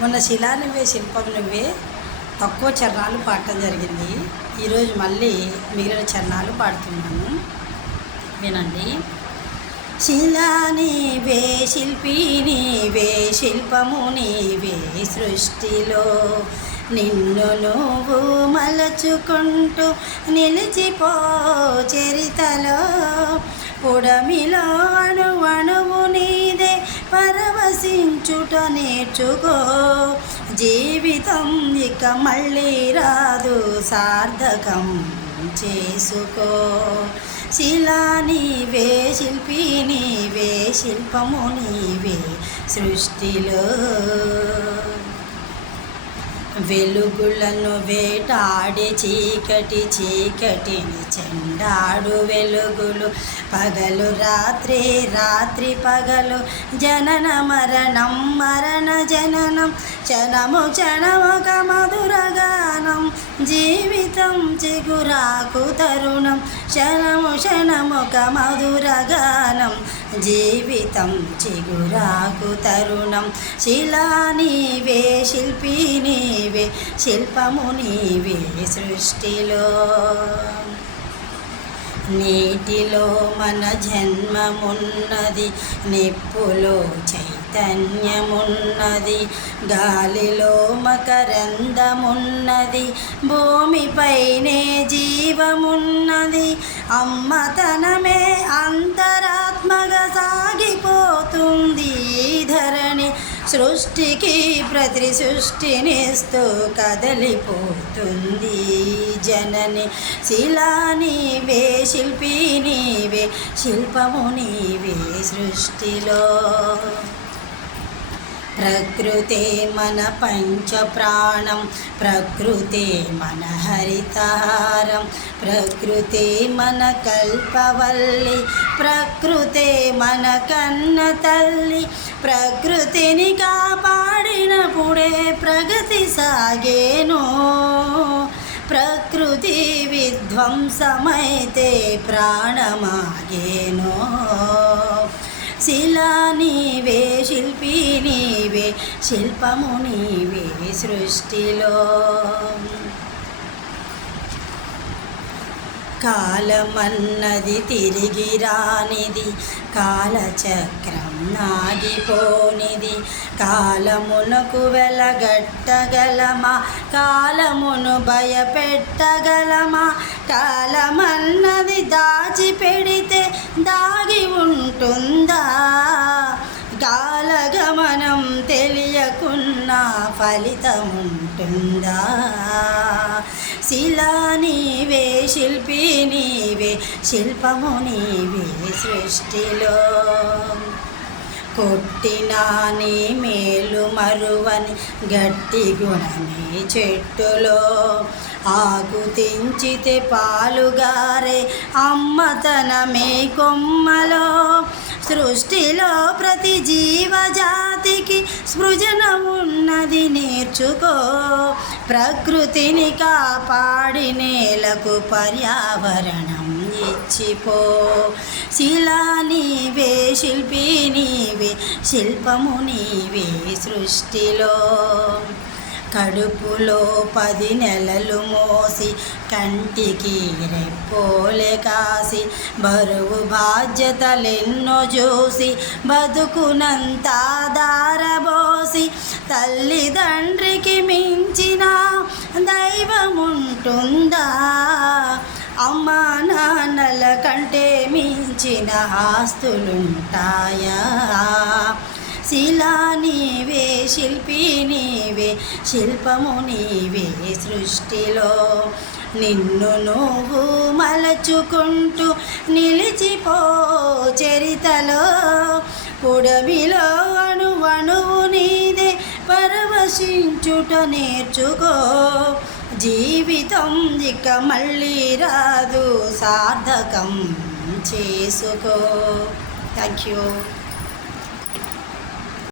మొన్న శిలా నువ్వే శిల్పం నువ్వే తక్కువ చరణాలు పాడటం జరిగింది. ఈరోజు మళ్ళీ మిగిలిన చరణాలు పాడుతున్నాను, వినండి. శిలా నీవే శిల్పి నీవే శిల్పము నీవే సృష్టిలో, నిన్ను నువ్వు మలచుకుంటూ నిలిచిపో చరితలో. పుడమిలో అణువణువు నీదే పరవశించుట నేర్చుకో. జీవితం ఇక మళ్ళీ రాదు సార్థకం చేసుకో. శిలా నీవే శిల్పి నీవే శిల్పము నీవే సృష్టిలో. వెలుగులను వేటాడి చీకటి చీకటిని చెండాడు వెలుగులు. పగలు రాత్రి రాత్రి పగలు, జనన మరణం మరణ జననం. క్షణము క్షణమొక మధుర గానం, జీవితం చిగురాకు తరుణం. క్షణము క్షణమొక మధుర గానం, జీవితం చిగురాకు తరుణం. శిలా నీవే శిల్పి నీవే శిల్పము నీవే సృష్టిలో. నీటిలో మన జన్మమున్నది, నిప్పులో చైతన్యమున్నది. గాలిలో మకరందమున్నది, భూమిపైనే జీవమున్నది. అమ్మతనమే అంతరాత్మగా సాగిపోతుంది ధరణి. సృష్టికి ప్రతి సృష్టినిస్తూ కదలిపోతుంది జనని. శిలా నీవే శిల్పి నీవే శిల్పము నీవే సృష్టిలో. ప్రకృతే మన పంచప్రాణం, ప్రకృతే మన హరితహారం. ప్రకృతే మన కల్పవల్లి, ప్రకృతే మన కన్న తల్లి. ప్రకృతిని కాపాడినప్పుడే ప్రగతి సాగేను. ప్రకృతి విధ్వంసమైతే ప్రాణమాగేను. శిలా నీవే శిల్పి నీవే శిల్పము నీవే సృష్టిలో. కాలమన్నది తిరిగి రానిది, కాలచక్రం ఆగిపోనిది. కాలమునకు వెలగట్టగలమా, కాలమును భయపెట్టగలమా? కాలమన్నది దాచిపెడితే దాగి ఉంటుందా? కాలగమనం తెలియకున్నా ఫలితముంటుందా? శిలా నీవే శిల్పి నీవే శిల్పము నీవే సృష్టిలో. కొట్టినా నీ మేలు మరువని గట్టి గుణమే చెట్టులో. ఆకు తెంచితే పాలుగారే అమ్మతనమే కొమ్మలో. సృష్టిలో ప్రతి జీవజాతికి సృజన ఉన్నది నేర్చుకో. ప్రకృతిని కాపాడి నేలకు పర్యావరణం ఇచ్చిపో. శిలా నీవే శిల్పి నీవే శిల్పము నీవే సృష్టిలో. కడుపులో 10 నెలలు మోసి కంటికి రెప్పోలే కాసి, బరువు బాధ్యతలెన్నో చూసి బతుకునంతా దారబోసి. తల్లిదండ్రికి మించిన దైవముంటుందా? అమ్మా నాన్నల కంటే మించిన ఆస్తులుంటాయా? శిలా నీవే శిల్పి నీవే శిల్పము నీవే సృష్టిలో. నిన్ను నువ్వు మలచుకుంటూ నిలిచిపో చరితలో. పుడమిలో అణువణువు నీదే పరవశించుట నేర్చుకో. జీవితం ఇక మళ్ళీ రాదు సార్థకం చేసుకో. Thank you.